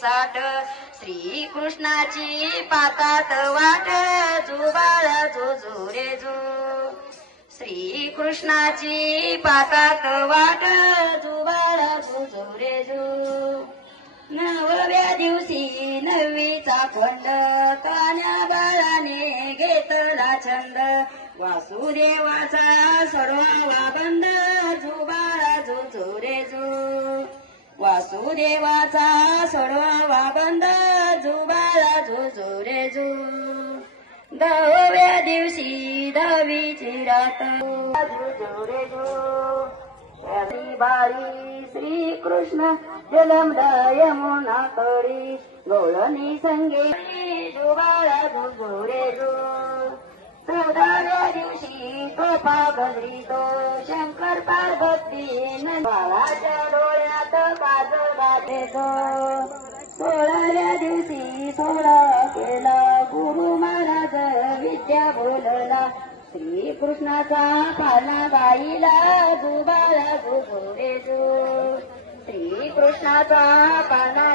साठ श्री कृष्णाची पातात वाट जुबाळा जो रे जो श्री कृष्णाची पातात वाट जुबाळा जो रे जो नवव्या दिवशी नववीचा खंड कान्या बाळाने घेतला छंद वासुदेवाचा सोडवावा बंद जुबाळा जो रे जो वासुदेवाचा सोडवावा बंद जुबाळा जो रे जो दहाव्या दिवशी दहावीची रात जो रे जो बाळी श्री कृष्ण जलमद यमुना तळी गवळणी संगे जुबाळा जो रे जो 14व्या दिवशी तोफा गजरीतो शंकर पार्वती बाळाच्या डोळ्यात काजळ घालेतो 16व्या दिवशी सोहळा केला गुरु महाराज विद्या बोलला श्री कृष्णाचा पाळणा गाईला जुबाळा जो रे जो श्री कृष्णाचा पाळणा